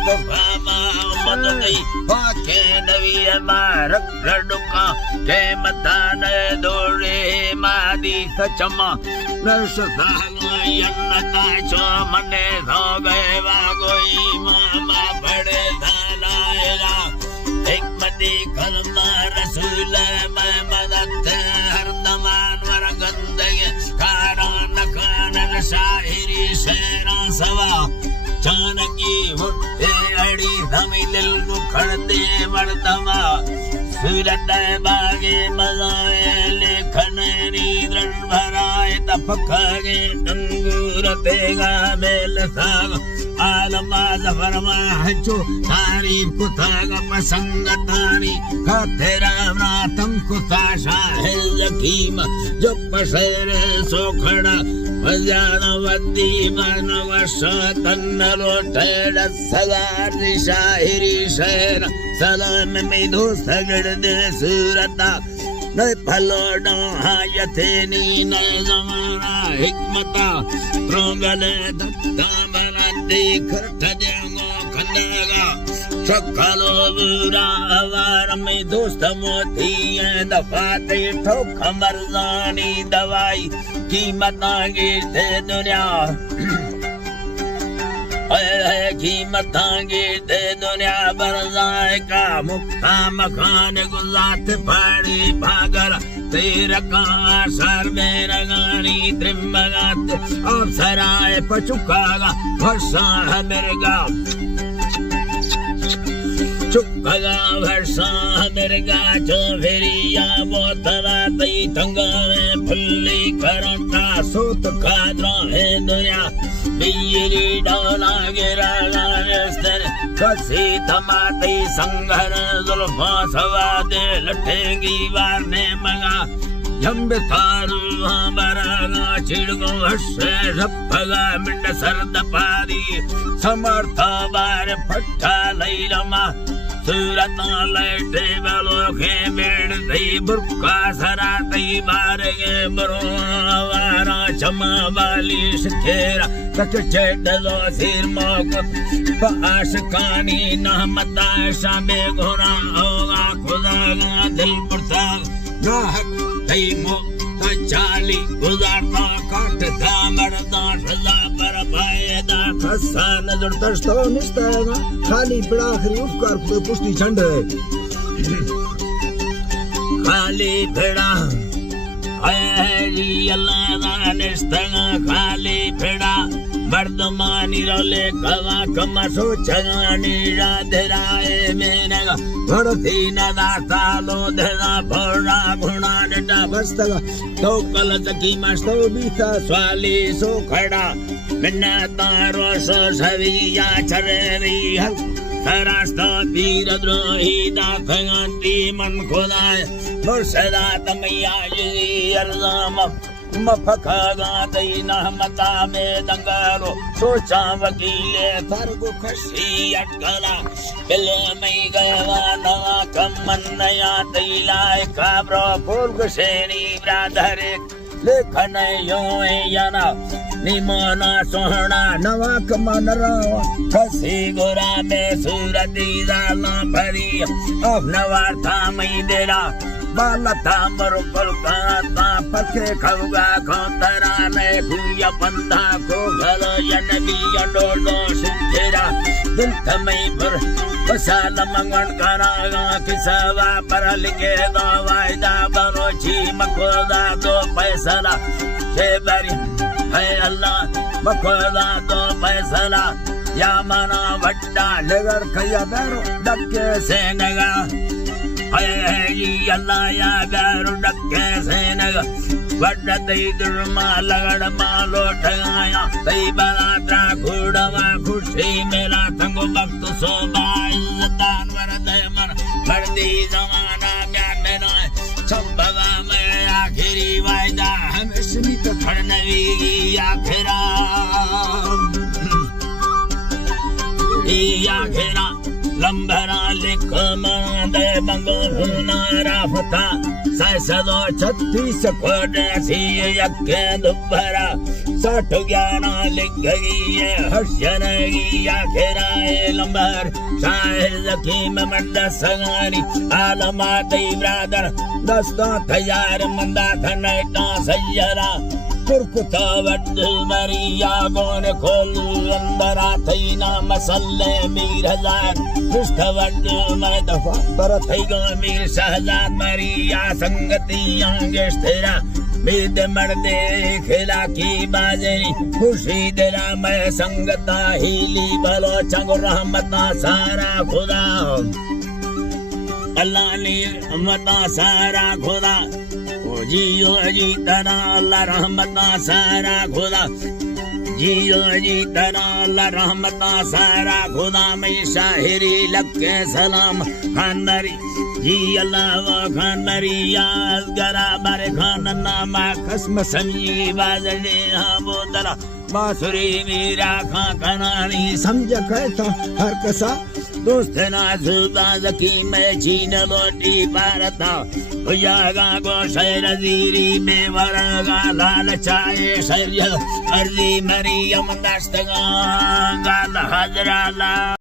मुस्तफा मोहम्मद गई वाके नबी मारक रडुका के मतान दोरे मादी सचमा नर्स यन्नता चो मने सो गए वागोई मामा बड़े धानाएगा हिकमती कलमा रसूल महमद हर दमान वर गंदगे कारान कानन शाहिरी शेरा सवा चानकी मुट्ठे अड़ी धमिल मुखड़ते मर्दमा सूरत बागे मजाए लेखन नींद्र भराए तपखगे अंगूर तेगा बेल साग आलमा जफरमा हजो तारीफ कुताग पसंग तारी खतेरा रातम कुता शाहिल यकीम जो पसेर सोखड़ा वजान वद्दी मन वश तन्न लोटेड सदार शाहिरी शेर सलाम में दो सगड़ दे सूरता न फलोडा हायते नी न जमाना हिकमता प्रोगले धक्का बनाते खरठ देंगो खंडेगा चक्कलो बुरा आवार में दोस्त मोती दफाते ठोक मर्दानी दवाई कीमत गिरते दुनिया कीमत गिरते दुनिया बरजाए का मुक्ता मखान गुजात पाड़ी भागर तेरा का सर में रगानी त्रिमगात और सराय पचुकागा वर्षा है मेरे गाँव चुपगा वर्षा मेरे गाँव फेरिया बोतरा तई तंगा में फुल्ली करता सोत कादरा है दुनिया बिजली डोला गिरा गानेस्तर कसी थमाती संघर जुल्फा सवादे लठेंगी वारने मगा जंब थारू बरागा चिड़गो हर्षे रप्पगा मिंड सरद पारी समर्था बार फट्टा लैलमा सूरत लैटे बलोखे बेड़ दई बुर्का सरा दई बारगे बरो वारा चमा वाली शिखेरा कच चेट दो सिर मोक पाश कानी नहमता शाबे घोरा होगा खुदा का दिल पुरता नाहक दई मो चाली गुजारता काटता मरदा सजा पर फायदा खसा नजर तस्तो निस्तागा खाली बड़ा आखिरी उपकार पे पुष्टि छंड खाली बड़ा है अल्लाह दा निस्तागा खाली बड़ा वर्धमानी रोले कवा कमा सोचगानी राधराए मेनगा भरती नदाता लो धरा भरा घुना डा बस्तगा तो कल तकी मस्तो बीता स्वाली सो खड़ा मिन्ना तारो सो सविया चरेरी हल तरास्ता तीर द्रोही दाखगांती मन खुदाए मुर्शदा तमैया ये अरजाम मफखागा दई नहमता में दंगारो सोचा वकीले फर्गु खसी अटकला बिल मई गवा नवा कमन नया दिलाए काब्रो फुर्ग शेनी ब्रादर लेखन यो याना निमोना सोहना नवा कमन रो खसी गोरा में सूरती जाना भरी अब नवार था मई देरा बालता मरुकल काता पके खवगा खोतरा ने भूया पंथा को घर यनबी यडोडो सिद्धेरा दिल थमई पर बसाल मंगन करागा किसवा पर लिखे दो वायदा बरोची मखोदा दो पैसला शेबरी है अल्लाह मखोदा दो पैसला या मना वड्डा लगर खया बेरो डक्के से नगा अल्लाह या गारू डक्के से नग वड्डा दई दुर्मा लगड़ मालो ठगाया दई बरात्रा घुड़वा खुशी मेरा तंगो भक्त सोबा इज्जतान वर दयमन फर्दी जमाना म्यान मेरा संभवा में आखिरी वायदा हमेशा तो खड़नवी आखिरा लंबरा लिख मांदे बंगोनारा फता सैसदो 36 खोट सी यक्के दुबरा 60 11 लिख गई है हर्षन की आखिराए लंबर शाहिर जकीम मंद सगानी आलमाती ब्रादर दस्ता तैयार मंदा धनेटा सैयरा कुर्कुता वड्डू मरिया गोन खोलू अंदरा थई ना मसल्ले मीर हजार दुष्ट वड्डू मैं दफा पर थई गो मीर शहजाद मरिया संगति अंगेश तेरा बीद मर्दे खिला की बाजरी खुशी तेरा मैं संगता हीली भलो चंग रहमता सारा खुदा अल्लाह ने रहमता सारा खुदा जियो जी तना अल्लाह रहमता सारा खुदा जियो जी तना अल्लाह रहमता सारा खुदा मैं शाहिरी लक्के सलाम खान मरी जी अल्लाह खान मरी याद गरा बारे खान नामा खस्म समी बाजले हाँ बोतला बासुरी मीरा खां कनानी समझ कहता हर कसा दोस्त नाजुबा जकी में छीन लोटी पारता भुजागा गो शैर जीरी में वरगा लाल चाहे शैर अर्जी मरियम दस्तगा गाल हजरा ला